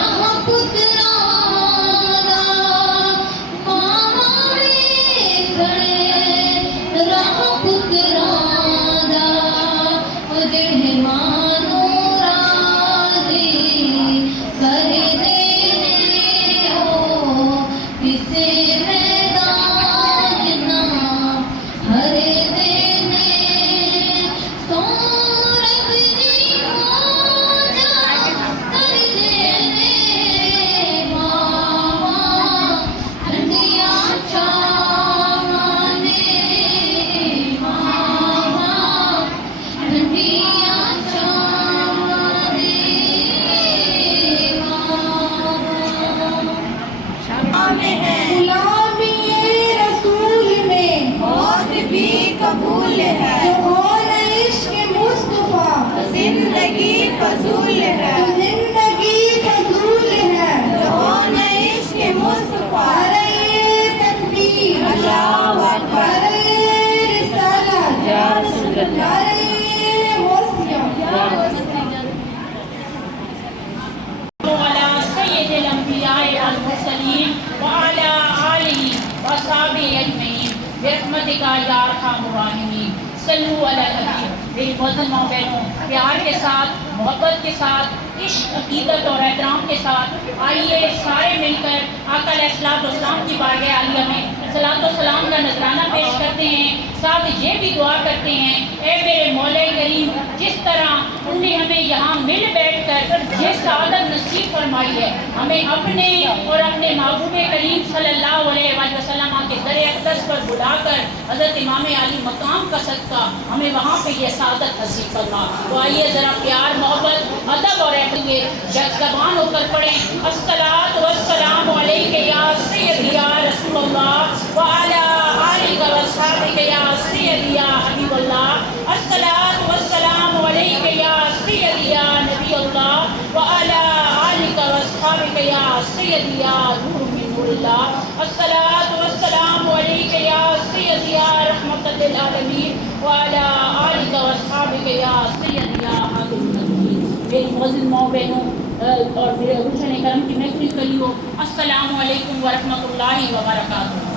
جہاں پترانا ماوے کھڑے راہ پترانا جڑے مانو راضی کر دینے ہو کسے میدان نہ ہر دینے سورج نہیں ہو جا کر دینے ماما ٹھنڈیاں چھاوانے ماما ٹھنڈیاں چھاوانے ماما غلامی رسول میں موت بھی قبول ہے جو ہو نہ عشق مصطفیٰ زندگی فضول ہے تو زندگی فضول ہے جو ہو نہ عشق مصطفیٰ ارے تکبیر اللہ اکبر ارے رسالت یا رسول اللہ ارے وصیت وعلى سيد الأنبياء والمرسلين وعلى آله وصحبه أجمعين برحمتك يا أرحم الراحمين صلوا على الحبيب. میری محترمہ بہنوں، پیار کے ساتھ، محبت کے ساتھ، عشق، عقیدت اور احترام کے ساتھ آئیے سارے مل کر آقا علیہ السلام کی بارگاہ عالیہ میں صلاۃ و سلام کا نذرانہ پیش کرتے ہیں. ساتھ یہ بھی دعا کرتے ہیں، اے میرے مولا کریم، جس طرح تم نے ہمیں یہاں مل بیٹھ کر یہ سعادت نصیب فرمائی ہے، ہمیں اپنے اور اپنے محبوب کریم صلی اللہ علیہ وآلہ وسلم کے در اقدس پر بلا کر حضرت امام علی مقام کا صدقہ ہمیں وہاں پہ یہ سعادت نصیب فرما. تو آئیے ذرا پیار، محبت، ادب اور زبان ہو کر پڑھیں. الصلاۃ والسلام علیک یا سیدی یا رسول اللہ وعلی آلک واصحابک یا سیدی یا حبیب اللہ. الصلاۃ والسلام علیک یا سیدی یا نبی اللہ وعلی آلک واصحابک یا سیدی یا نور من نور اللہ. الصلاۃ والسلام علیک یا سیدی یا رحمت للعالمین وعلی آلک واصحابک یا سیدی یا حبیب اللہ. میری معزز ماؤں بہنوں اور میرے روشن کرم کی محفل کریو، السلام علیکم ورحمۃ اللہ وبرکاتہ.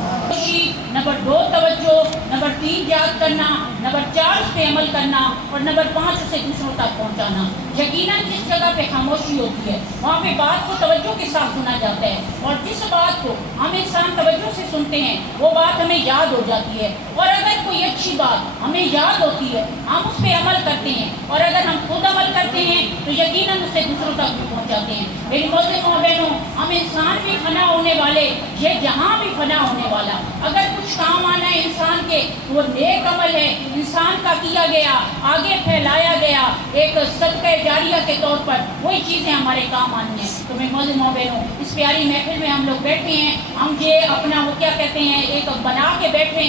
نمبر 2 توجہ، نمبر 3 یاد کرنا، نمبر 4 اس پہ عمل کرنا اور نمبر 5 اسے دوسروں تک پہنچانا. یقیناً جس جگہ پہ خاموشی ہوتی ہے وہاں پہ بات کو توجہ کے ساتھ سنا جاتا ہے، اور جس بات کو ہم انسان توجہ سے سنتے ہیں وہ بات ہمیں یاد ہو جاتی ہے. اور اگر کوئی اچھی بات ہمیں یاد ہوتی ہے ہم اس پہ عمل کرتے ہیں، اور اگر ہم خود عمل کرتے ہیں تو یقیناً اسے دوسروں تک بھی پہنچاتے ہیں. میری معزز ماں بہنوں، ہم انسان بھی فنا ہونے والے، یہ جہاں بھی فنا ہونے والا. اگر کچھ کام آنا ہے انسان کے وہ نیک عمل ہے، انسان کا کیا گیا، آگے پھیلایا گیا ایک صدقہ جاریہ کے طور پر، وہی چیزیں ہمارے کام آنی ہیں. تو میں معزز ماں بہنوں، اس پیاری محفل میں ہم لوگ بیٹھے ہیں، ہم یہ اپنا وہ کیا کہتے ہیں ایک بنا کے بیٹھے،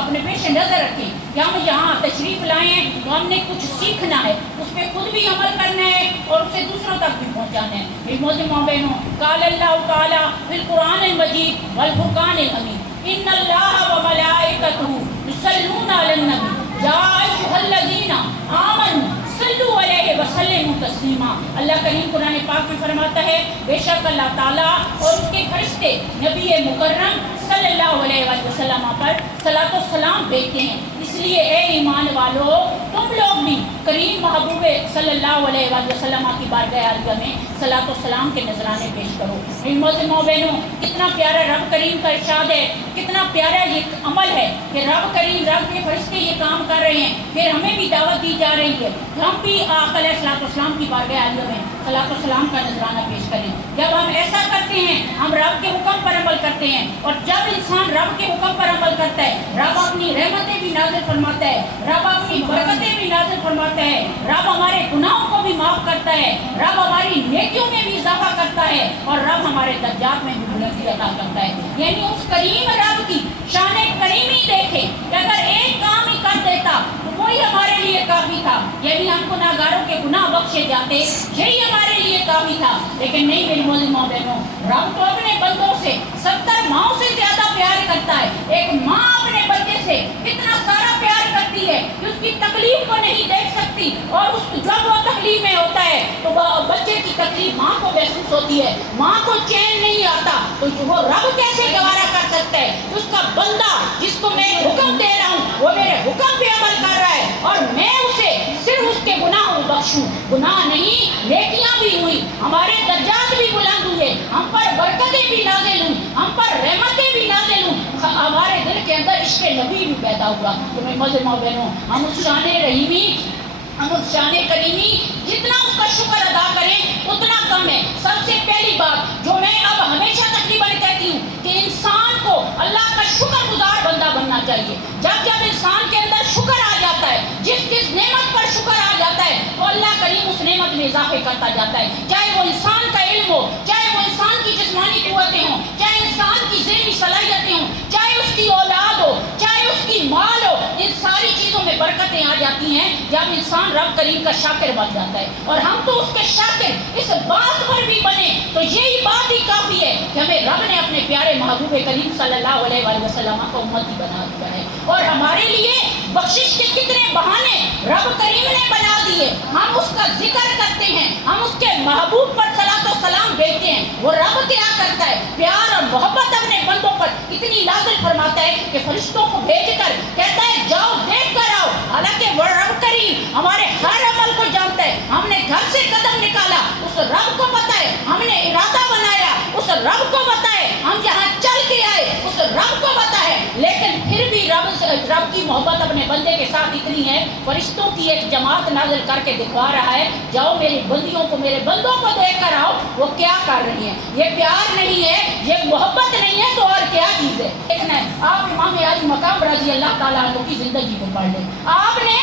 اپنے پیش نظر رکھیں کہ ہم یہاں تشریف لائے ہیں تو ہم نے کچھ سیکھنا ہے، اس پہ خود بھی عمل کرنا ہے اور اسے دوسروں تک بھی پہنچانا ہے. میری معزز ماں بہنوں، قال اللہ تعالیٰ فی القرآن المجید والفرقان الحمید ان اللہ وملائکتہ یصلون علی النبی یا ایھا الذین آمنوا صلوا علیہ وسلموا تسلیما. اللہ کریم قرآن پاک میں فرماتا ہے بے شک اللہ تعالیٰ اور اس کے فرشتے نبی مکرم صلی اللہ علیہ وسلم پر صلاۃ و سلام بھیجتے ہیں. اس لیے اے ایمان والو، تم لوگ بھی کریم محبوب صلی اللہ علیہ وسلم کی بارگاہ عالیہ میں صلاۃ و سلام کے نذرانے پیش کرو. میری معزز ماں بہنوں، کتنا پیارا رب کریم کا ارشاد ہے، کتنا پیارا یہ عمل ہے کہ رب کریم، رب کے فرشتے یہ کام کر رہے ہیں، پھر ہمیں بھی دعوت دی جا رہی ہے کہ ہم بھی آقا علیہ السلام کی بارگاہ عالیہ میں صلاۃ و سلام کا نذرانہ پیش کریں. جب ہم ایسا کرتے ہیں ہم رب کے حکم پر عمل کرتے ہیں، اور جب انسان رب کے حکم پر عمل کرتا ہے رب اپنی رحمتیں بھی نازل فرماتا ہے، رب اپنی برکتیں بھی نازل فرماتا ہے، رب ہمارے گناہوں کو بھی معاف کرتا ہے، رب ہماری نیکیوں میں بھی اضافہ کرتا ہے، اور رب ہمارے درجات میں بھی بلندی عطا کرتا ہے. یعنی اس کریم رب کی شان کریمی دیکھیں کہ اگر ایک کام ہی کر دیتا تو وہی ہمارے لیے کافی تھا، یعنی ہم گناہگاروں کے گناہ بخشے جاتے، یہی ہمارے لیے کافی تھا. لیکن نہیں میری معزز ماں بہنوں، رب تو اپنے بندوں سے 70 ماؤں سے زیادہ پیار کرتا ہے. ایک ماں اپنے بچے سے اتنا سارا پیار کرتی کرتی ہے کہ اس کی تکلیف کو نہیں دیکھ سکتی، اور جب وہ تکلیف میں ہوتا ہے تو بچے کی تکلیف ماں کو محسوس ہوتی ہے، ماں کو چین نہیں آتا، تو وہ رب کیسے گوارا کر سکتا ہے؟ اس کا بندہ جس کو میں حکم دے رہا ہوں وہ میرے حکم پہ عمل کر رہا ہے، اور میں اسے صرف اس کے گناہ کو بخشوں، گناہ نہیں نیکیاں بھی ہوئی، ہمارے درجات بھی بلند ہوئے، ہم پر برکتیں بھی نازل ہوئی، ہم پر رحمتیں بھی نازل ہوئی، ہمارے دل کے اندر عشق نبی بھی پیدا ہوا۔ تو میں ماں بہنوں، ہم اس شان رحیمی، ہم اس شان کریمی جتنا اس کا شکر ادا کریں اتنا کم ہے۔ سب سے پہلی بات جو میں اب ہمیشہ تقریباً کہتی ہوں کہ انسان کو اللہ کا شکر گزار بندہ بننا چاہیے۔ جب انسان کے اندر شکر آ جاتا ہے، جس نعمت پر شکر آ جاتا ہے تو اللہ کریم اس نعمت میں اضافے کرتا جاتا ہے، چاہے وہ انسان کا علم ہو، چاہے وہ انسان کی جسمانی قوتیں ہوں، چاہے انسان کی ذہنی صلاحیتیں ہوں، چاہے اس کی اولاد ہو، چاہے اس کی مال ہو، ان ساری چیزوں میں برکتیں آ جاتی ہیں جب انسان رب کریم کا شاکر بن جاتا ہے۔ اور ہم تو اس کے شاکر اس بات پر بھی بنے تو یہی بات ہی کافی ہے کہ ہمیں رب نے اپنے پیارے محبوب کریم صلی اللہ علیہ وآلہ وسلم کو امتی بنا دیا ہے، اور ہمارے لیے بخشش کے کتنے بہانے رب کریم نے بنا دیے۔ ہم اس کا ذکر کرتے ہیں، ہم اس کے محبوب پر صلاۃ و سلام بھیجتے ہیں، وہ رب کیا کرتا ہے؟ پیار اور محبت اپنے بندوں پر اتنی نازل فرماتا ہے کہ فرشتوں کو بھیج کر کہتا ہے جاؤ دیکھ کر آؤ۔ حالانکہ وہ رب کریم ہمارے ہر عمل کو جانتا ہے، ہم نے گھر سے قدم نکالا اس رب کو پتہ ہے، ہم نے ارادہ بنایا اس رب کو پتہ ہے، ہم جہاں چل کے آئے اس رب کو پتہ ہے، لیکن پھر بھی رب کی محبت اپنے بندے کے ساتھ اتنی ہے، فرشتوں کی ایک جماعت نازل کر کے دکھا رہا ہے جاؤ میری بندیوں کو، میرے بندوں کو دیکھ کر آؤ وہ کیا کر رہی ہیں۔ یہ پیار نہیں ہے، یہ محبت نہیں ہے تو اور کیا چیز ہے؟ دیکھنا ہے آپ امام علی مقام رضی اللہ تعالیٰ عنہ کی زندگی کو پڑھ لیں، آپ نے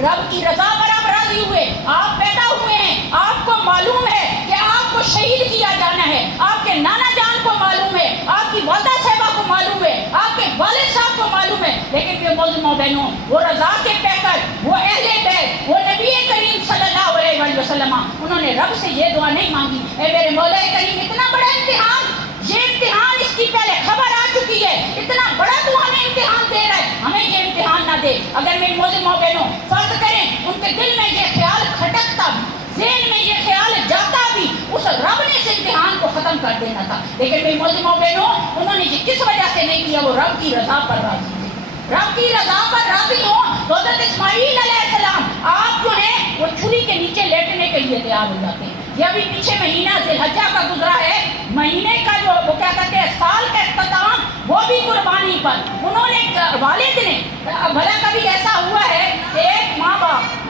رب کی رضا پر آپ راضی ہوئے، آپ پیدا ہوئے ہیں، آپ کو معلوم ہے کہ آپ کو شہید کیا جانا ہے، آپ کے نانا جان کو معلوم ہے، آپ کی والدہ صاحبہ کو معلوم ہے، آپ کے والد صاحب کو معلوم ہے، لیکن پھر موزموں بہنوں وہ رضا کے پیکر، وہ اہل بیت، وہ نبی کریم صلی اللہ علیہ وآلہ وسلم، انہوں نے رب سے یہ دعا نہیں مانگی اے میرے مولا کریم اتنا بڑا امتحان، یہ امتحان اس کی پہلے خبر آ چکی ہے، اتنا بڑا تو ہمیں امتحان دے رہا ہے، ہمیں یہ امتحان نہ دے۔ اگر میری موزموں بہنوں فرض کریں ان کے دل میں یہ خیال کھٹکتا بھی، ذہن میں یہ خیال جاتا بھی، اس رب نے اس امتحان کو ختم کر دینا تھا، لیکن میری موزموں بہنوں انہوں نے یہ کس وجہ سے نہیں کیا؟ وہ رب کی رضا پر راضی تھے، رب کی رضا پر راضی ہو تو حضرت اسماعیل علیہ السلام آپ جو ہیں وہ چھری کے نیچے لیٹنے کے لیے تیار ہو جاتے ہیں۔ یہ ابھی پیچھے مہینہ ذی الحجہ کا گزرا ہے، مہینے کا جو وہ کیا کہتے ہیں سال کا اختتام، وہ بھی قربانی پر انہوں نے والد نے، بھلا کبھی ایسا ہوا ہے کہ ایک ماں باپ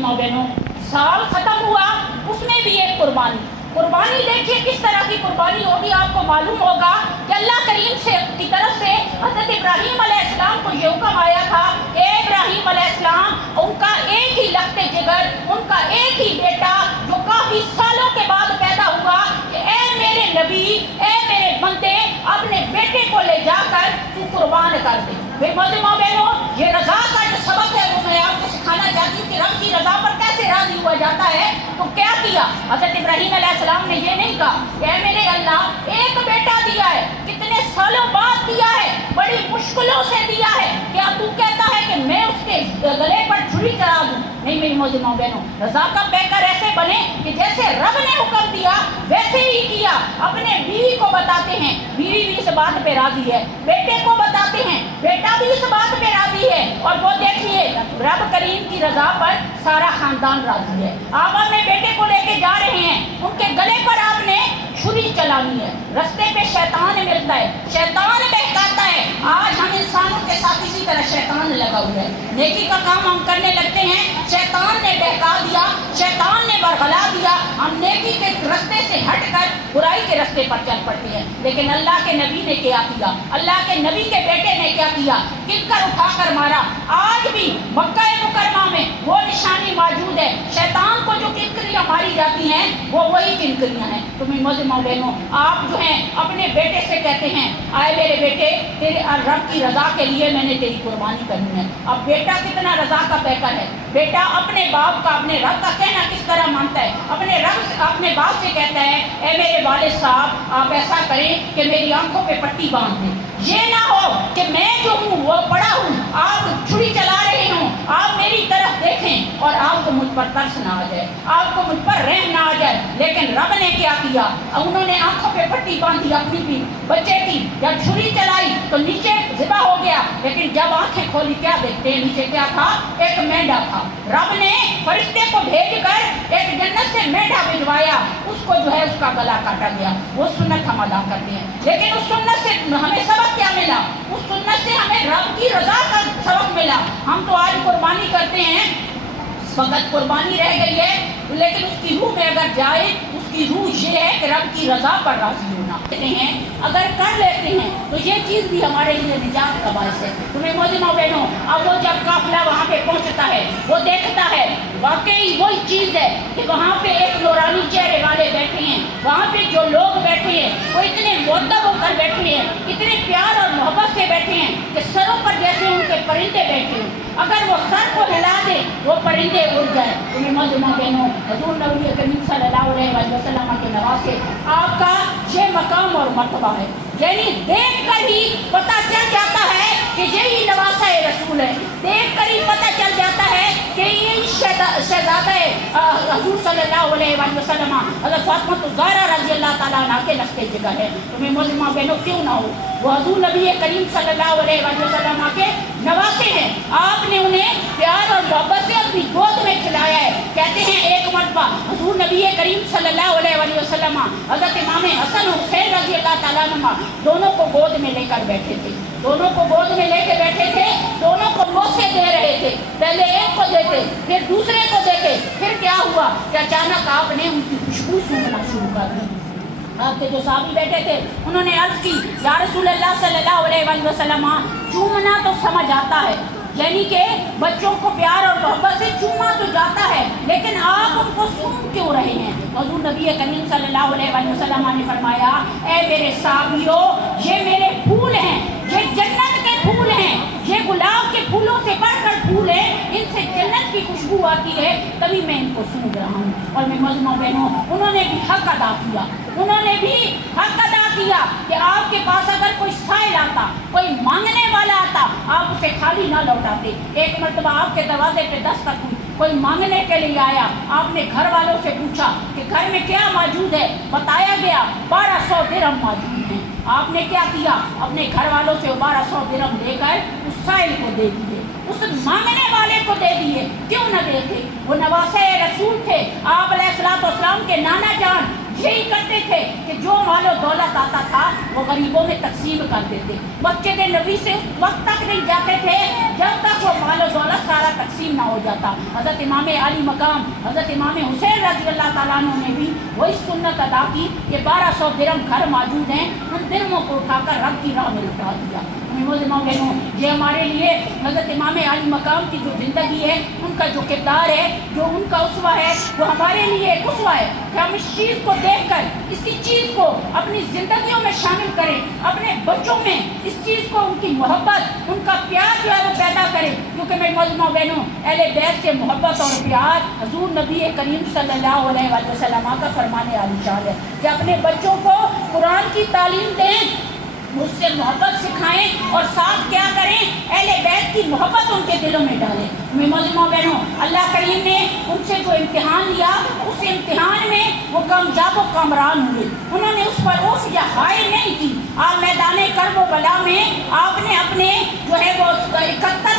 ماں بہنوں سال ختم ہوا اس میں بھی ایک قربانی دیکھیے کس طرح کی قربانی ہوگی۔ آپ کو معلوم ہوگا کہ اللہ کریم سے کی طرف سے حضرت ابراہیم علیہ السلام کو یہ حکم آیا تھا کہ ابراہیم علیہ السلام ان کا ایک ہی لخت جگر، ان کا ایک ہی بیٹا جو کافی سالوں کے بعد پیدا ہوا، کہ اے میرے نبی، اے میرے بندے اپنے بیٹے کو لے جا کر تو قربان کر دے۔ میرے ماں بہنوں یہ رضا کا جو سبق ہے وہ میں آپ کو سکھانا چاہتی ہوں کہ رب کی رضا پر کیسے راضی ہوا جاتا ہے۔ تو کیا کیا حضرت ابراہیم علیہ السلام نے؟ یہ نہیں کہا کہ اے میرے اللہ ایک بیٹا دیا ہے، کتنے سالوں بعد دیا ہے، بڑی مشکلوں سے دیا ہے، کیا تو کہتا ہے کہ میں اس کے گلے پر چھری چلا دوں؟ نہیں میری موزموں بہنوں، رضا کا پیکر ایسے بنے کہ جیسے رب نے حکم دیا ویسے ہی کیا۔ اپنے بیوی کو بتاتے ہیں، بیوی بھی اس بات پہ راضی ہے، بیٹے کو بتاتے ہیں، بیٹا بھی اس بات پہ راضی ہے، اور وہ دیکھیے رب کریم کی رضا پر سارا خاندان راضی ہے۔ آپ اپنے بیٹے کو لے کے جا رہے ہیں، ان کے گلے پر آپ نے چھری چلانی ہے، رستے پہ شیطان ملتا ہے، شیطان بہکاتا ہے۔ آج ہم انسانوں کے ساتھ اسی طرح شیطان لگا ہوا ہے. نیکی کا کام ہم کرنے لگتے ہیں, شیطان نے بہکا دیا, شیطان نے برگلا دیا, ہم نیکی کے رستے سے ہٹ کر برائی کے رستے پر چل پڑتے ہیں. لیکن اللہ کے نبی نے کیا کیا, اللہ کے نبی کے بیٹے نے کیا کیا, کنکر اٹھا کر مارا. آج بھی مکہ مکرمہ میں وہ نشانی موجود ہے. شیطان کو جو کنکریاں ماری جاتی ہیں وہ وہی کنکریاں ہیں. تمہیں مجمع بہنوں, آپ جو ہیں اپنے بیٹے سے کہتے ہیں آئے میرے بیٹے تیرے رب کی رضا کے لیے میں نے تیری قربانی کرنی ہے. اب بیٹا کتنا رضا کا پیکر ہے. بیٹا اپنے باپ کا, اپنے رب کا کہنا کس طرح مانتا ہے. اپنے باپ سے کہتا ہے اے میرے والد صاحب آپ ایسا کریں کہ میری آنکھوں پہ پٹی باندھ دیں. یہ نہ ہو کہ میں جو ہوں وہ پڑا ہوں, آپ چھری چلا رہے ہوں, آپ میری طرف دیکھیں اور آپ کو مجھ پر ترس نہ آ جائے, آپ کو مجھ پر رحم نہ آ جائے. لیکن رب نے کیا کیا, انہوں نے آنکھوں پہ پٹی باندھی اپنی بھی بچے کی. جب چھری چلائی تو نیچے ذبح ہو گیا, لیکن جب آنکھیں کھولی کیا دیکھتے ہیں نیچے کیا تھا, ایک مینڈا تھا. رب نے فرشتے کو بھیج کر ایک جنت سے مینڈا بھجوایا, اس کو جو ہے اس کا گلا کاٹا گیا. وہ سنت ہم ادا کرتے ہیں, لیکن اس سنت سے ہمیں سبق کیا ملا, اس سنت سے ہمیں رب کی رضا کا سبق ملا. ہم تو آج قربانی کرتے ہیں, فقط قربانی رہ گئی ہے, لیکن اس کی روح میں اگر جائے, اس کی روح یہ ہے کہ رب کی رضا پر راضی ہونا. اگر کر لیتے ہیں تو یہ چیز بھی ہمارے لیے نجات کا باعث ہے. تمہیں مجمع بہنوں, اب وہ جب قافلہ وہاں پہ پہنچتا ہے وہ دیکھتا ہے واقعی وہی چیز ہے کہ وہاں پہ ایک نورانی چہرے والے بیٹھے ہیں, وہاں پہ جو لوگ بیٹھے ہیں وہ اتنے مؤدب ہو کر بیٹھے ہیں, اتنے پیار اور محبت سے بیٹھے ہیں کہ سروں پر جیسے ان کے پرندے بیٹھے ہیں. اگر وہ سر کو ہلا دے وہ پرندے اڑ جائیں. تمہیں مجمع بہنوں, حضور نبی کریم صلی اللہ علیہ وسلم کے نواسے آپ کا یہ مقام اور مرتبہ ہے. یعنی دیکھ کر ہی پتہ چل جاتا ہے کہ یہی نواسہ رسول ہے, دیکھ کر ہی پتہ چل جاتا ہے کہ یہ شہزادہ حضور صلی اللہ علیہ وسلم حضرت فاطمہ الزہرا رضی اللہ تعالیٰ عنہ کے لشکر جگر ہے. تمہیں مجمع بہنوں کیوں نہ ہو, وہ حضور نبی کریم صلی اللہ علیہ وسلم کے نواسے ہیں. آپ نے انہیں پیار اور محبت سے اپنی گود میں کھلایا ہے. کہتے ہیں ایک مرتبہ حضور نبی کریم صلی اللہ علیہ وسلم حضرت امام حسن حسین رضی اللہ تعالیٰ عنہ دونوں کو گود میں لے کر بیٹھے تھے, دونوں کو گود میں لے کے بیٹھے تھے, دونوں کو بوسے دے رہے تھے. پہلے ایک کو دیتے پھر دوسرے کو دیتے. پھر کیا ہوا کہ اچانک آپ نے ان کی خوشبو سونگنا شروع کر دی. آپ کے جو صحابی بیٹھے تھے انہوں نے عرض کی یا رسول اللہ صلی اللہ علیہ وسلم, چومنا تو سمجھ آتا ہے, یعنی کہ بچوں کو پیار اور محبت سے چوما تو جاتا ہے, لیکن آپ ان کو سون کیوں رہے ہیں. حضور نبی کریم صلی اللہ علیہ وسلم نے فرمایا اے میرے صحابیوں, یہ میرے پھول ہیں, یہ جنت کے پھول ہیں, یہ گلاب کے پھولوں سے بڑھ کر پھول ہیں, ان سے جنت کی خوشبو آتی ہے, تبھی میں ان کو سونگ رہا ہوں. اور میں مجمع بہنوں, انہوں نے بھی حق ادا کیا, انہوں نے بھی حق ادا کیا کہ آپ کے پاس اگر کوئی سائل آتا, کوئی مانگنے والا آتا, آپ اسے خالی نہ لوٹاتے. ایک مرتبہ آپ کے دروازے پہ دستک ہوئی, کوئی مانگنے کے لیے آیا, آپ نے گھر والوں سے پوچھا کہ گھر میں کیا موجود ہے, بتایا گیا 1200 درہم موجود ہیں. آپ نے کیا کیا, اپنے گھر والوں سے 1200 درہم لے کر اس سائل کو دے دیے, اس مانگنے والے کو دے دیے. کیوں نہ دیتے, وہ نواسے رسول تھے. آپ علیہ الصلوۃ والسلام کے نانا جان یہی کرتے تھے کہ جو مال و دولت آتا تھا وہ غریبوں میں تقسیم کر دیتے. مسجد نبوی سے اس وقت تک نہیں جاتے تھے جب تک وہ مال و دولت سارا تقسیم نہ ہو جاتا. حضرت امام علی مقام حضرت امام حسین رضی اللہ تعالیٰ عنہ نے بھی وہی سنت ادا کی کہ 1200 درہم گھر موجود ہیں, ان درہموں کو اٹھا کر رب کی راہ میں لٹا دیا. یہ ہمارے لیے حضرت امام علی مقام کی جو زندگی ہے, ان کا جو کردار ہے, جو ان کا اسوہ ہے, وہ ہمارے لیے ایک اسوہ ہے کہ ہم اس چیز کو دیکھ کر اسی چیز کو اپنی زندگیوں میں شامل کریں, اپنے بچوں میں اس چیز کو, ان کی محبت, ان کا پیار جو ہے وہ پیدا کریں. کیونکہ میرے مجمع بہنوں, اہل بیت سے محبت اور پیار حضور نبی کریم صلی اللہ علیہ وسلم کا فرمانے عالی شان ہے کہ اپنے بچوں کو قرآن کی تعلیم دیں, مجھ سے محبت سکھائیں, اور ساتھ کیا کریں, اہل بیت کی محبت ان کے دلوں میں ڈالیں. میں مجمع بہنوں, اللہ کریم نے ان سے جو امتحان لیا, اس امتحان میں وہ کامیاب و کامران ہوئے. انہوں نے اس پر اوف یا ہائے نہیں کی. آپ میدان کرب و بلا میں آپ نے اپنے جو ہے وہ 71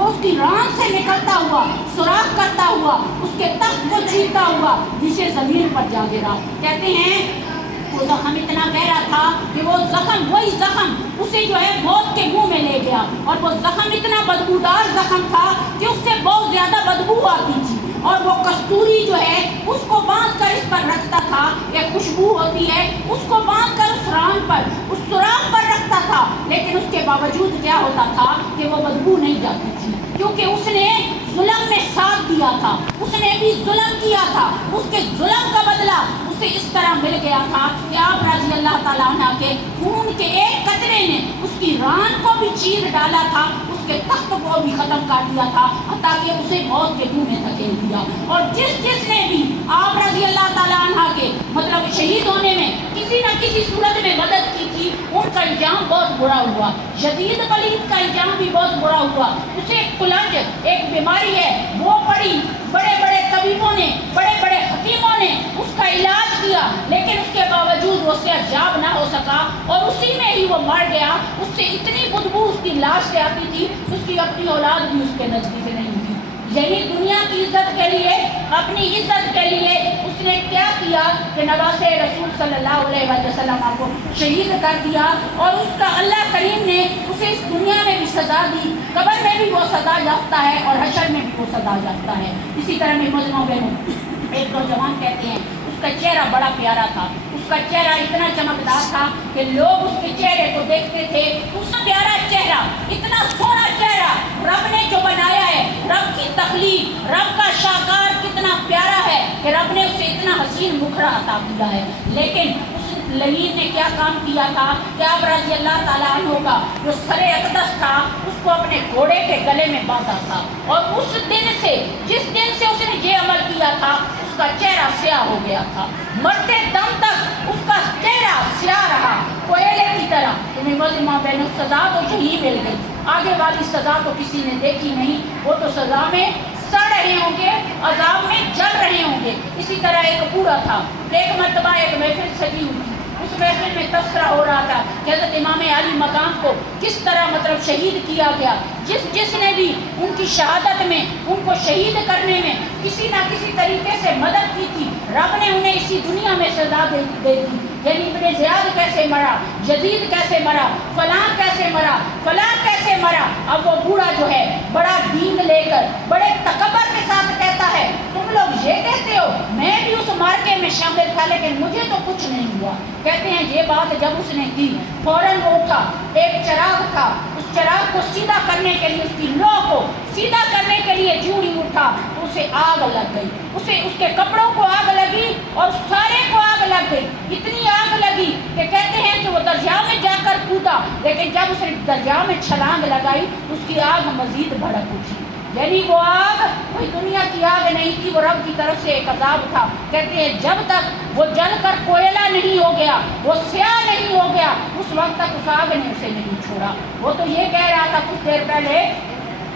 وہ اس کی ران سے نکلتا ہوا سوراخ کرتا ہوا اس کے تخت کو چیرتا ہوا نیچے زمین پر جا گرا. کہتے ہیں وہ زخم اتنا گہرا تھا کہ وہ زخم وہی زخم اسے جو ہے موت کے منہ میں لے گیا, اور وہ زخم اتنا بدبودار زخم تھا کہ اس سے بہت زیادہ بدبو آتی تھی, اور وہ کستوری جو ہے اس کو باندھ کر اس پر رکھتا تھا, ایک خوشبو ہوتی ہے اس کو باندھ کر اس ران پر اس سوراخ پر رکھتا تھا, لیکن اس کے باوجود کیا ہوتا تھا کہ وہ بدبو نہیں جاتی تھی, کیونکہ اس نے ظلم میں ساتھ دیا تھا, اس نے بھی ظلم کیا تھا, اس کے ظلم کا بدلہ اسے اس طرح مل گیا تھا کہ آپ رضی اللہ تعالیٰ عنہ کے خون کے ایک قطرے نے اس کی ران کو بھی چیر ڈالا تھا, اس کے تخت کو بھی ختم کر دیا تھا, تاکہ اسے موت کے منہ میں دھکیل دیا. اور جس نے بھی آپ رضی اللہ تعالیٰ عنہ کے مطلب شہید ہونے میں کسی نہ کسی صورت میں مدد کی تھی, ان کا انجام بہت برا ہوا. یزید پلید کا انجام بھی بہت برا ہوا. اسے ایک کلنج ایک بیماری ہے وہ پڑی, بڑے بڑے طبیبوں نے بڑے بڑے حکیموں نے اس کا علاج کیا, لیکن اس کے باوجود وہ صحتیاب نہ ہو سکا اور اسی میں ہی وہ مر گیا. اس سے اتنی بدبو اس کی لاش سے آتی تھی, اس کی اپنی اولاد بھی اس کے نزدیک نہیں تھی. یعنی دنیا کی عزت کے لیے, اپنی عزت کے لیے اس نے کیا کیا کہ نواسے رسول صلی اللہ علیہ وسلم کو شہید کر دیا, اور اس کا اللہ کریم نے اسے اس دنیا میں بھی سزا دی, قبر میں بھی وہ سزا یافتہ ہے اور حشر میں بھی وہ سزا یافتہ ہے. اسی طرح میں مجموعوں بہنوں ایک نوجوان کہتے ہیں اس کا چہرہ بڑا پیارا تھا, اس کا چہرہ اتنا چمکدار تھا کہ لوگ اس کے چہرے کو دیکھتے تھے. اس کا پیارا چہرہ, اتنا سونا چہرہ رب نے جو بنایا ہے, رب کی تخلیق, رب کا شاہکار کتنا پیارا ہے کہ رب نے اسے اتنا حسین مکھڑا عطا کیا ہے. لیکن اس لعین نے کیا کام کیا تھا کہ آپ رضی اللہ تعالیٰ عنہ کا جو سر اقدس تھا اس کو اپنے گھوڑے کے گلے میں باندھا تھا, اور اس دن سے جس دن سے اس نے یہ عمل کیا تھا اس کا چہرہ سیاہ ہو گیا تھا. مرتے دم تک اس کا چہرہ سیاہ رہا کوئلے کی طرح. تمہیں ماں بہنوں سزا تو یہی مل گئی, آگے والی سزا تو کسی نے دیکھی نہیں. وہ تو سزا میں سڑ رہے ہوں گے, عذاب میں جل رہے ہوں گے. اسی طرح ایک بوڑھا تھا, ایک مرتبہ ایک محفل سجی ہوئی تھی, اس محفل میں تذکرہ ہو رہا تھا کہ حضرت امام علی مقام کو کس طرح مطلب شہید کیا گیا. جس نے بھی ان کی شہادت میں, ان کو شہید کرنے میں کسی نہ کسی طریقے سے مدد کی تھی, رب نے انہیں اسی دنیا میں سزا دے دی. یعنی ابن زیاد کیسے مرا, یزید کیسے مرا, فلاں کیسے مرا, فلاں کیسے مرا. اب وہ بوڑھا جو ہے بڑا دین لے کر بڑے تکبر کے ساتھ کہتا ہے تم لوگ یہ کہتے ہو میں بھی اس مارکے میں شامل تھا لیکن مجھے تو کچھ نہیں ہوا. کہتے ہیں یہ بات جب اس نے کی فوراً وہ اٹھا, ایک چراغ تھا, اس چراغ کو سیدھا کرنے کے لیے, اس کی لو کو سیدھا کرنے کے لیے جو ہی اٹھا تو اسے آگ لگ گئی. اسے اس کے کپڑوں کو آگ لگی اور سارے کو آگ لگ گئی. اتنی آگ لگی کہ کہتے ہیں کہ وہ دریا میں جا کر کودا, لیکن جب اس نے دریا میں چھلانگ لگائی تو اس کی آگ مزید بھڑک اٹھی. یعنی وہ آگ کوئی دنیا کی آگ نہیں تھی, وہ رب کی طرف سے ایک عذاب تھا. کہتے ہیں جب تک وہ جل کر کوئلہ نہیں ہو گیا, وہ سیاہ نہیں ہو گیا, اس وقت تک اس آگ نے اسے نہیں چھوڑا. وہ تو یہ کہہ رہا تھا کچھ دیر پہلے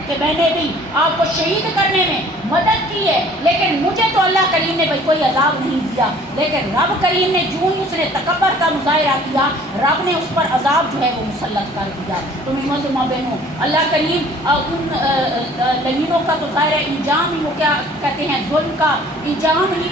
کہ میں نے بھی آپ کو شہید کرنے میں مدد کی ہے, لیکن مجھے تو اللہ کریم نے کوئی عذاب نہیں دیا, لیکن رب کریم نے جو ہی اس نے تکبر کا مظاہرہ کیا رب نے اس پر عذاب جو ہے وہ مسلط کر دیا. تمہیں ماں بہنوں اللہ کریم ان لعینوں کا تو ظاہر انجام ہی وہ کیا کہتے ہیں ظلم کا انجام ہی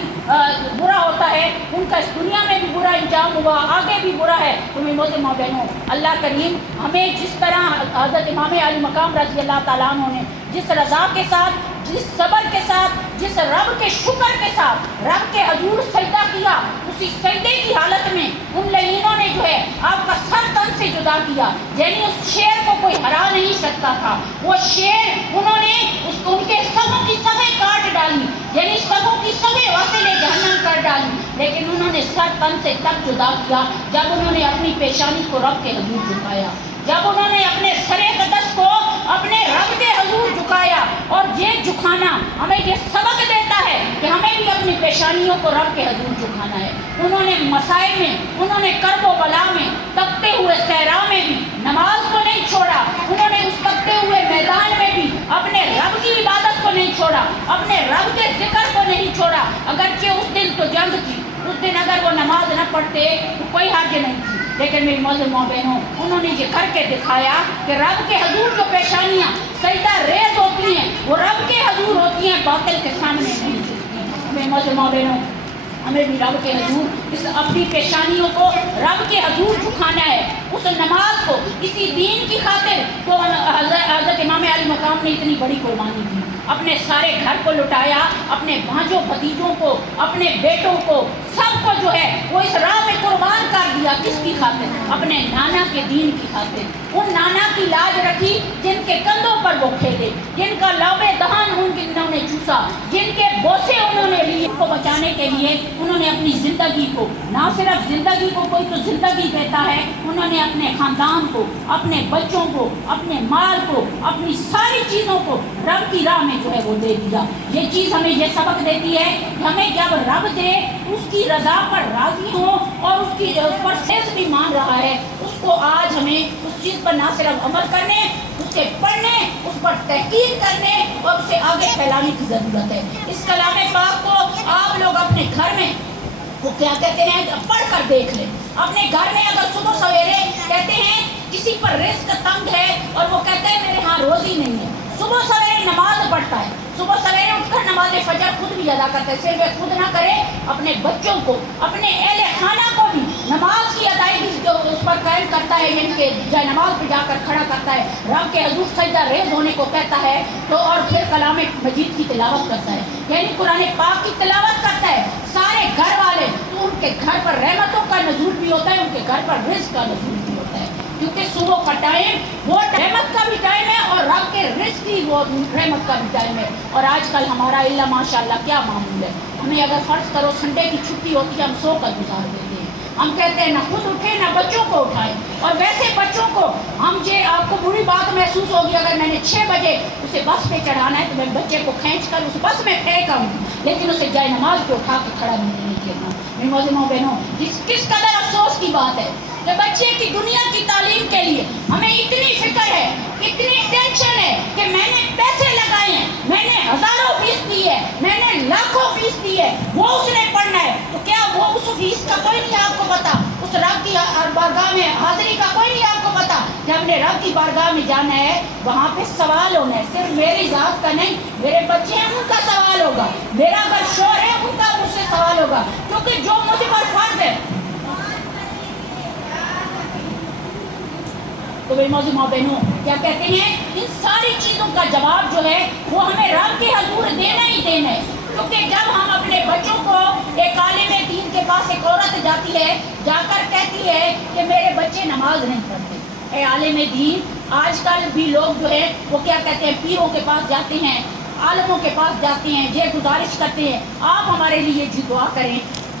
برا ہوتا ہے, ان کا اس دنیا میں بھی برا انجام ہوا, آگے بھی برا ہے. تمہیں ماں بہنوں اللہ کریم ہمیں جس طرح حضرت امام علی مقام رضی اللہ تعالیٰ عنہ نے جس رضا کے ساتھ, جس صبر کے ساتھ, جس رب کے شکر کے ساتھ رب کے حضور سجدہ کیا, اسی سجدے کی حالت میں ان لعینوں نے جو ہے آپ کا سر تن سے جدا کیا. یعنی اس شیر کو کوئی ہرا نہیں سکتا تھا. وہ شیر انہوں نے ان کے سبوں کی صفیں کاٹ ڈالی, یعنی سبوں کی صفیں واصلے جہنم کر ڈالی, لیکن انہوں نے سر تن سے تب جدا کیا جب انہوں نے اپنی پیشانی کو رب کے حضور جھکایا, جب انہوں نے اپنے سر اقدس کو اپنے رب کے حضور جھکایا. اور یہ جھکانا ہمیں یہ سبق دیتا ہے کہ ہمیں بھی اپنی پیشانیوں کو رب کے حضور جھکانا ہے. انہوں نے مسائل میں, انہوں نے کرب و بلا میں, تپتے ہوئے صحرا میں بھی نماز کو نہیں چھوڑا, انہوں نے اس تپتے ہوئے میدان میں بھی اپنے رب کی عبادت کو نہیں چھوڑا, اپنے رب کے ذکر کو نہیں چھوڑا. اگرچہ اس دن تو جنگ تھی, اس دن اگر وہ نماز نہ پڑھتے تو کوئی حرج نہیں تھی, لیکن میری معزز بہنوں انہوں نے یہ کر کے دکھایا کہ رب کے حضور جو پیشانیاں سجدہ ریز ہوتی ہیں وہ رب کے حضور ہوتی ہیں، باطل کے سامنے نہیں جھکتی۔ میری معزز بہنوں ہمیں بھی رب کے حضور اس اپنی پیشانیوں کو رب کے حضور جھکانا ہے، اس نماز کو کسی دین کی خاطر۔ تو حضرت امام علی مقام نے اتنی بڑی قربانی دی، اپنے سارے گھر کو لٹایا، اپنے بھانجوں بھتیجوں کو، اپنے بیٹوں کو، سب کو جو ہے وہ اس راہ میں قربان کر دیا۔ کس کی خاطر؟ اپنے نانا کے دین کی خاطر۔ ان نانا کی لاج رکھی جن کے کندھوں پر وہ کھیلے، جن کا لوبے دہان انہوں نے چوسا، جن کے بوسے انہوں نے لیے۔ کو بچانے کے لیے انہوں نے اپنی زندگی کو، نہ صرف زندگی کو، کوئی تو زندگی دیتا ہے، انہوں نے اپنے خاندان کو، اپنے بچوں کو، اپنے مال کو، اپنی ساری چیزوں کو رب کی راہ میں جو ہے وہ دے دیا۔ یہ چیز ہمیں یہ سبق دیتی ہے کہ ہمیں جب رب دے اس کی رضا پر راضی ہو اور اس پر سیز بھی مان رہا ہے، اس کو آج ہمیں اس چیز پر نہ صرف عمل کرنے، اس سے پڑھنے، اس پر تحقیق کرنے اور اسے آگے پھیلانے کی ضرورت ہے۔ اس کلام پاک کو آپ لوگ اپنے گھر میں وہ کیا کہتے ہیں پڑھ کر دیکھ لیں۔ اپنے گھر میں اگر صبح سویرے کہتے ہیں کسی پر رزق تنگ ہے اور وہ کہتے ہیں میرے ہاں روزی نہیں ہے، صبح سویرے نماز پڑھتا ہے، صبح سویرے اٹھ کر نماز فجر خود بھی ادا کرتا ہے، صرف خود نہ کرے، اپنے بچوں کو، اپنے اہل خانہ کو بھی نماز کی ادائیگی اس پر قائم کرتا ہے، یعنی کہ جائے نماز پہ جا کر کھڑا کرتا ہے، رب کے حضور سجدہ ریز ہونے کو کہتا ہے، تو اور پھر کلام مجید کی تلاوت کرتا ہے، یعنی قرآن پاک کی تلاوت کرتا ہے۔ سارے گھر والے تو ان کے گھر پر رحمتوں کا نزول بھی ہوتا ہے، ان کے گھر پر رزق کا نزول بھی ہوتا ہے، کیونکہ صبح کا ٹائم وہ رحمت کا بھی ٹائم ہے اور رب کے رزق کی وہ رحمت کا بھی ٹائم ہے۔ اور آج کل ہمارا اللہ ماشاءاللہ کیا معمول ہے، ہمیں اگر فرض کرو سنڈے کی چھٹی ہوتی ہے ہم سو کر گزار دیتے ہیں، ہم کہتے ہیں نہ خود اٹھیں نہ بچوں کو اٹھائیں، اور ویسے بچوں کو ہم یہ آپ کو بری بات محسوس ہوگی اگر میں نے 6 بجے اسے بس پہ چڑھانا ہے تو میں بچے کو کھینچ کر اس بس میں پھینک آؤں گی، لیکن اسے جائے نماز پہ اٹھا کے کھڑا نہیں کرنا۔ میری معززوں بہنوں کس قدر افسوس کی بات ہے کہ بچے کی دنیا کی تعلیم کے لیے ہمیں اتنی فکر ہے، اتنی ٹینشن ہے کہ میں نے پیسے لگائے ہیں، میں نے ہزاروں فیس دی ہے، میں نے لاکھوں فیس دی ہے، وہ اس نے پڑھنا ہے، تو کیا وہ اس فیس کا کوئی نہیں آپ کو پتا، اس رب کی بارگاہ میں حاضری کا کوئی نہیں آپ کو پتا؟ جب نے رب کی بارگاہ میں جانا ہے وہاں پہ سوال ہونا ہے، صرف میری ذات کا نہیں، میرے بچے ہیں ان کا سوال ہوگا، میرا اگر شوہر ہے ان کا مجھ سے سوال ہوگا، کیونکہ جو مجھ پر فرض ہے۔ تو میری معزز ماں بہنوں کیا کہتے ہیں ان ساری چیزوں کا جواب جو ہے وہ ہمیں رب کے حضور دینا ہی دینا ہے، کیونکہ جب ہم اپنے بچوں کو ایک عالم دین کے پاس ایک عورت جاتی ہے، جا کر کہتی ہے کہ میرے بچے نماز نہیں پڑھتے، اے عالم دین آج کل بھی لوگ جو ہے وہ کیا کہتے ہیں پیروں کے پاس جاتے ہیں، عالموں کے پاس جاتے ہیں، یہ گزارش کرتے ہیں آپ ہمارے لیے جی دعا کریں،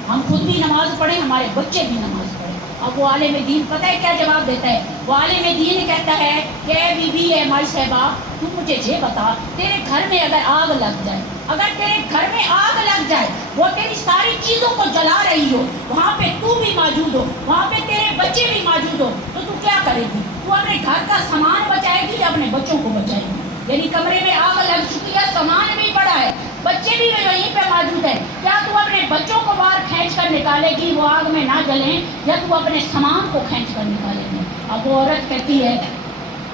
ہم خود بھی نماز پڑھیں ہمارے بچے بھی نماز پڑھیں۔ اب وہ عالم دین پتہ ہے کیا جواب دیتا ہے؟ وہ عالم دین کہتا ہے کہ اے بی بی اے مائی صاحبہ تو مجھے یہ بتا، تیرے گھر میں اگر آگ لگ جائے، اگر تیرے گھر میں آگ لگ جائے، وہ تیری ساری چیزوں کو جلا رہی ہو، وہاں پہ تو بھی موجود ہو، وہاں پہ تیرے بچے بھی موجود ہو، تو کیا کرے گی؟ تو اپنے گھر کا سامان بچائے گی یا اپنے بچوں کو بچائے گی؟ یعنی کمرے میں آگ لگ چکی ہے، سامان بھی پڑا ہے، بچے بھی وہیں پہ موجود ہیں، کیا تو اپنے بچوں کو باہر کھینچ کر نکالے گی وہ آگ میں نہ جلیں، یا تو اپنے سامان کو کھینچ کر نکالے گی؟ اب وہ عورت کہتی ہے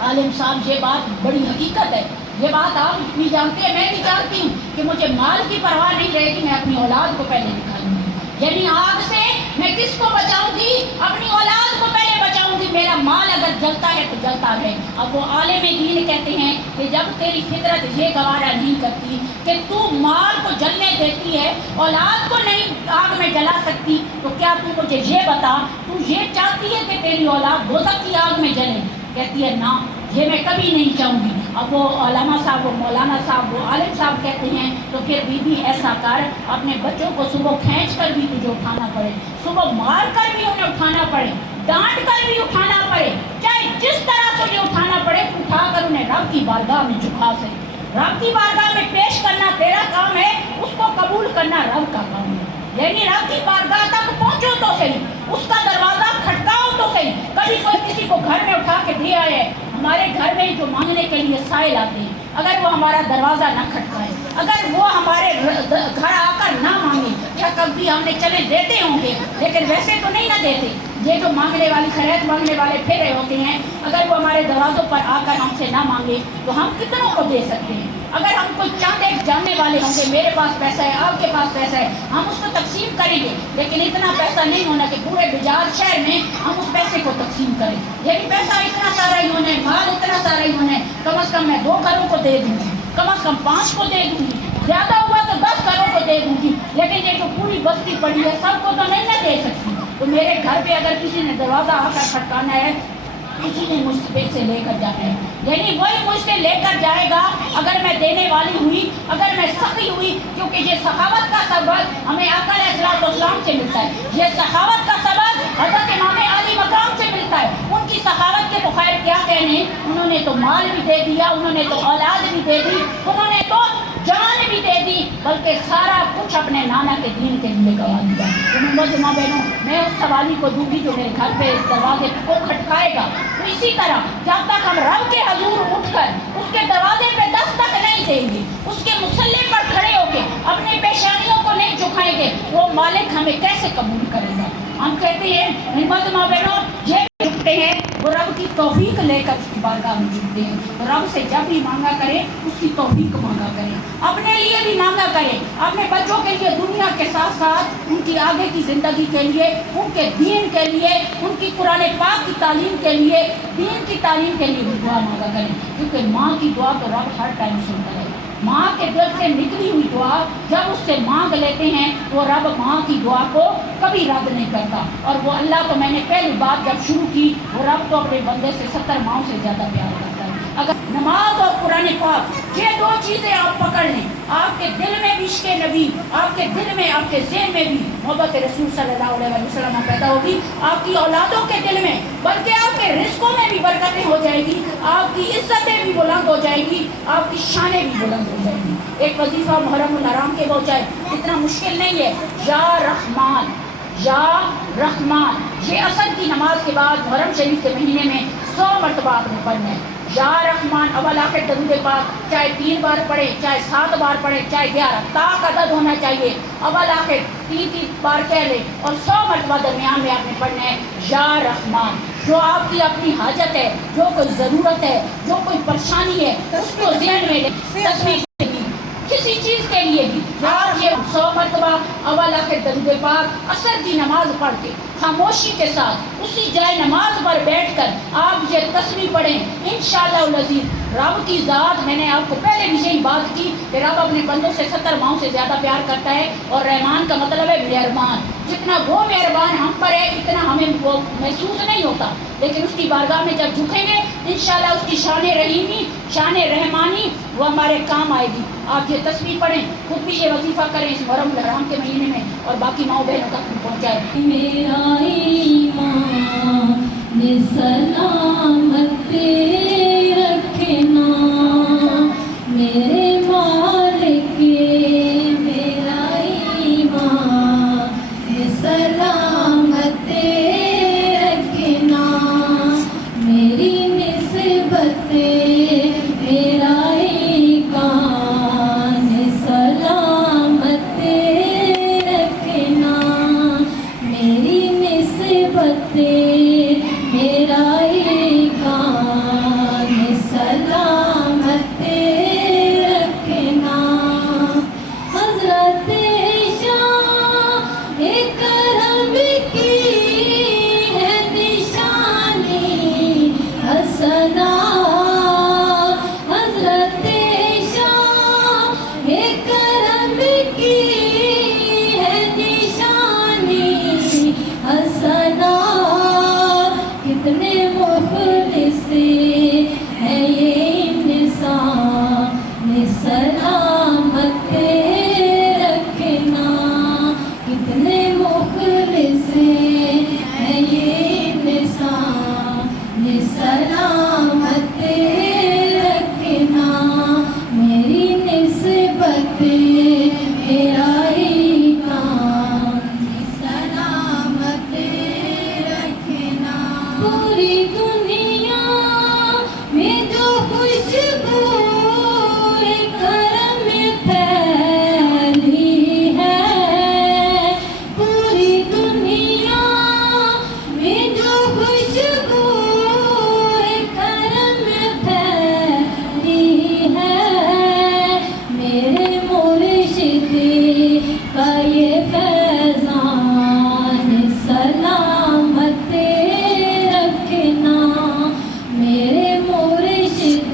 عالم صاحب یہ بات بڑی حقیقت ہے، یہ بات آپ بھی جانتے ہیں، میں بھی جانتی ہوں کہ مجھے مال کی پرواہ نہیں رہے گی، میں اپنی اولاد کو پہلے نکالوں گی، یعنی آگ سے میں کس کو بچاؤں گی؟ اپنی اولاد کو پہلے بچاؤں گی، میرا مال اگر جلتا ہے تو جلتا رہے۔ اب وہ عالم دین کہتے ہیں کہ جب تیری فطرت یہ گوارا نہیں کرتی کہ تو مال کو جلنے دیتی ہے، اولاد کو نہیں آگ میں جلا سکتی، تو کیا تو مجھے یہ بتا تو یہ چاہتی ہے کہ تیری اولاد دوزخ کی آگ میں جلے؟ کہتی ہے نہ، یہ میں کبھی نہیں چاہوں گی۔ اب وہ علامہ صاحب، وہ مولانا صاحب، وہ عالم صاحب کہتے ہیں تو پھر بی بی ایسا کر، اپنے بچوں کو صبح کھینچ کر بھی تجھے اٹھانا پڑے، صبح مار کر بھی انہیں اٹھانا پڑے، ڈانٹ کر بھی اٹھانا پڑے، چاہے جس طرح تجھے اٹھانا پڑے، اٹھا کر انہیں رب کی بارگاہ میں جھکا سے، رب کی بارگاہ میں پیش کرنا تیرا کام ہے، اس کو قبول کرنا رب کا کام ہے، یعنی رب کی بارگاہ تک پہنچو تو صحیح، اس کا دروازہ کھٹکاؤ تو صحیح۔ کبھی کوئی کسی کو گھر میں اٹھا کے دے آئے، ہمارے گھر میں جو مانگنے کے لیے سائل آتے ہیں، اگر وہ ہمارا دروازہ نہ کھٹکائے، اگر وہ ہمارے گھر آ کر نہ مانگے، کیا کبھی ہم نے چلے دیتے ہوں گے؟ لیکن ویسے تو نہیں نہ دیتے، یہ جو مانگنے والی خیرات مانگنے والے پھر رہے ہوتے ہیں، اگر وہ ہمارے دروازوں پر آ کر ہم سے نہ مانگے تو ہم کتنوں کو دے سکتے ہیں؟ اگر ہم کوئی چاند ایک جاننے والے ہوں گے، میرے پاس پیسہ ہے، آپ کے پاس پیسہ ہے، ہم اس کو تقسیم کریں گے، لیکن اتنا پیسہ نہیں ہونا کہ پورے بجار شہر میں ہم اس پیسے کو تقسیم کریں۔ یعنی پیسہ اتنا سارا ہی ہونا ہے، مال اتنا سارا ہی ہونا ہے، کم از کم میں 2 گھروں کو دے دوں گی، کم از کم 5 کو دے دوں گی، زیادہ ہوا تو 10 گھروں کو دے دوں گی، لیکن یہ جو پوری بستی پڑی ہے سب کو تو نہیں نہ دے سکتی۔ تو میرے گھر پہ اگر کسی نے دروازہ آ کر کھٹکانا ہے، کسی نے مجھ سے لے کر جانا ہے، یعنی وہی مجھ سے لے کر جائے گا اگر میں دینے والی ہوئی، اگر میں سخی ہوئی، کیونکہ یہ سخاوت کا سبب ہمیں آقا علیہ السلام سے ملتا ہے، یہ سخاوت کا سبب حضرت امام علی مقام سے ملتا ہے۔ ان کی سخاوت کے تو خیر کیا کہنے، انہوں نے تو مال بھی دے دیا، انہوں نے تو اولاد بھی دے دی، انہوں نے تو جان بھی دے دی، بلکہ سارا کچھ اپنے نانا کے دین کے لیے گوا دیا۔ تو ماں بہنوں، میں اس سوالی کو دوں گی جو میرے گھر پہ دروازے کو کھٹکائے گا، تو اسی طرح جب تک ہم رب کے حضور اٹھ کر اس کے دروازے پہ دستک نہیں دیں گے، اس کے مصلی پر کھڑے ہو کے اپنی پیشانیوں کو نہیں جھکائیں گے، وہ مالک ہمیں کیسے قبول کرے گا؟ ہم کہتے ہیں ہمت ماں بہنوں، یہ جھکتے ہیں وہ رب کی توفیق لے کر اس کی بارگاہ میں جھکتے ہیں۔ رب سے جب بھی مانگا کرے اس کی توفیق مانگا کرے، اپنے لیے بھی مانگا کرے، اپنے بچوں کے لیے، دنیا کے ساتھ ساتھ ان کی آگے کی زندگی کے لیے، ان کے دین کے لیے، ان کی قرآن پاک کی تعلیم کے لیے، دین کی تعلیم کے لیے بھی دعا مانگا کریں، کیونکہ ماں کی دعا تو رب ہر ٹائم سنتا ہے۔ ماں کے دل سے نکلی ہوئی دعا جب اس سے مانگ لیتے ہیں وہ رب ماں کی دعا کو کبھی رد نہیں کرتا۔ اور وہ اللہ تو میں نے پہلی بات جب شروع کی، وہ رب تو اپنے بندے سے 70 ماؤں سے زیادہ پیار کرتا ہے۔ اگر نماز اور قرآن پاک یہ 2 چیزیں آپ پکڑ لیں، آپ کے دل میں بھی عشق نبی، آپ کے دل میں، آپ کے ذہن میں بھی محبت رسول صلی اللہ علیہ وسلم پیدا ہوگی، آپ کی اولادوں کے دل میں، بلکہ آپ کے رزقوں میں بھی برکتیں ہو جائے گی، آپ کی عزتیں بھی بلند ہو جائے گی، آپ کی شانیں بھی بلند ہو جائیں گی۔ ایک وظیفہ محرم الحرام کے وہ چاہے اتنا مشکل نہیں ہے، یا رحمان یا رحمان، یہ عصر کی نماز کے بعد محرم شریف کے مہینے میں 100 مرتبہ آپ نے پڑھنا ہے۔ یا رحمان اول آخر درود پاک چاہے 3 بار پڑھے، چاہے 7 بار پڑھے، چاہے 11 تاک عدد ہونا چاہیے، اول آخر 3 بار کہہ لیں، اور 100 مرتبہ درمیان میں آپ نے پڑھنا ہے یا رحمان۔ جو آپ کی اپنی حاجت ہے، جو کوئی ضرورت ہے، جو کوئی پریشانی ہے، اس کو ذہن میں لے، تصویر کسی چیز کے لیے بھی آپ یہ 100 مرتبہ اول آخر درود پاک عصر کی نماز پڑھ کے خاموشی کے ساتھ اسی جائے نماز پر بیٹھ کر آپ یہ تسبیح پڑھیں، انشاءاللہ العزیز رب کی ذات، میں نے آپ کو پہلے بھی یہی بات کی کہ رب اپنے بندوں سے 70 ماؤں سے زیادہ پیار کرتا ہے، اور رحمان کا مطلب ہے مہربان۔ جتنا وہ مہربان ہم پر ہے اتنا ہمیں وہ محسوس نہیں ہوتا، لیکن اس کی بارگاہ میں جب جھکیں گے انشاءاللہ اس کی شان رحیمی، شان رحمانی وہ ہمارے کام آئے گی۔ آپ یہ تسبیح پڑھیں، خود بھی یہ وظیفہ کریں اس محرم الحرام کے مہینے میں، اور باقی ماؤں بہنوں تک بھی پہنچائیں۔ میرا ایمان سلامت رکھنا میرے مالک، میرا ایمان سلامت رکھنا میری نسبت، میرا ایمان سلامت رکھنا میری نسبت، میرا ایمان مرشد کا یہ فیضان سلامت رکھنا، میرے مرشد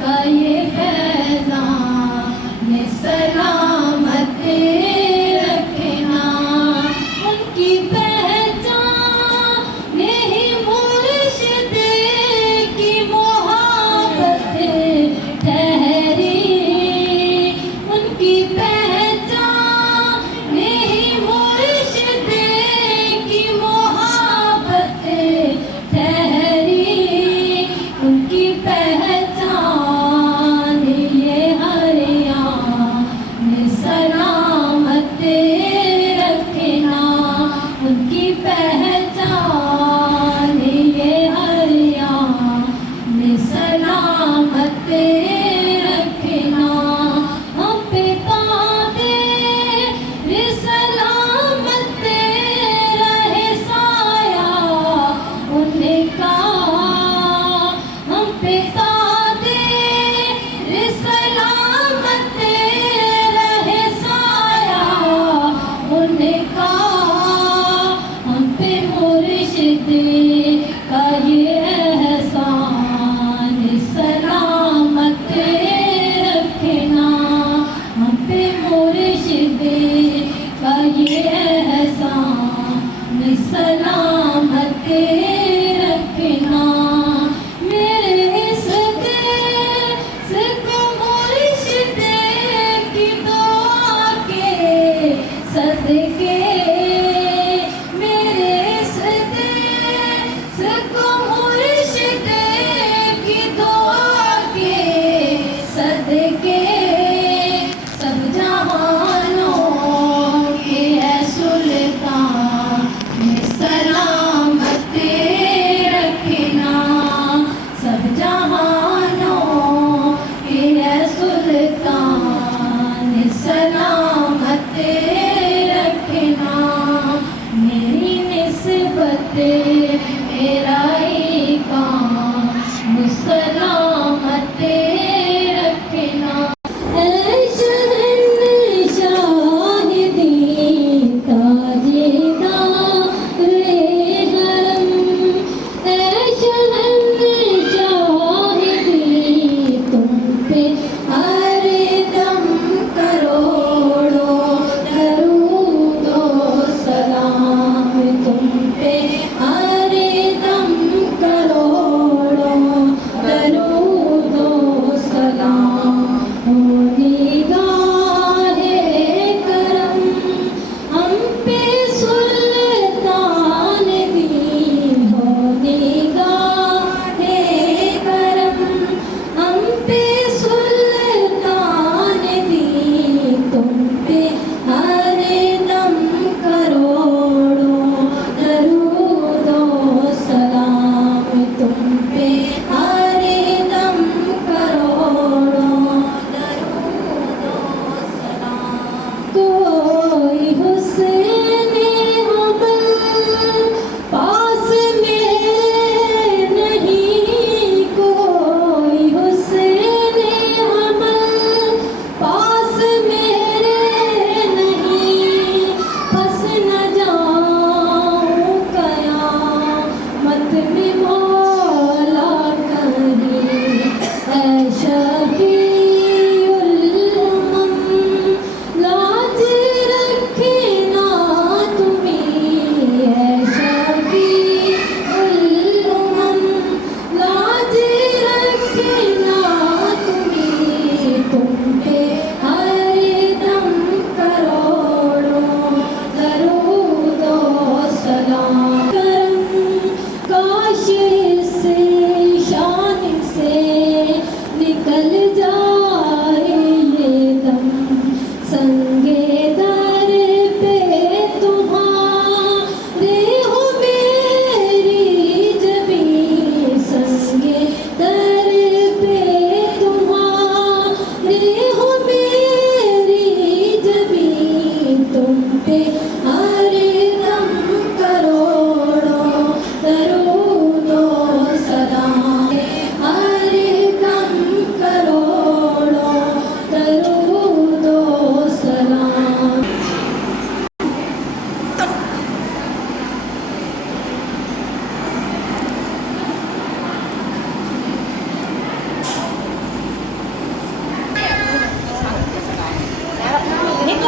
کا یہ فیضان سلامت رکھنا، ان کی پہچان یہی مرشد کی محبت ٹھہری، ان کی پہچان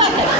بات ہے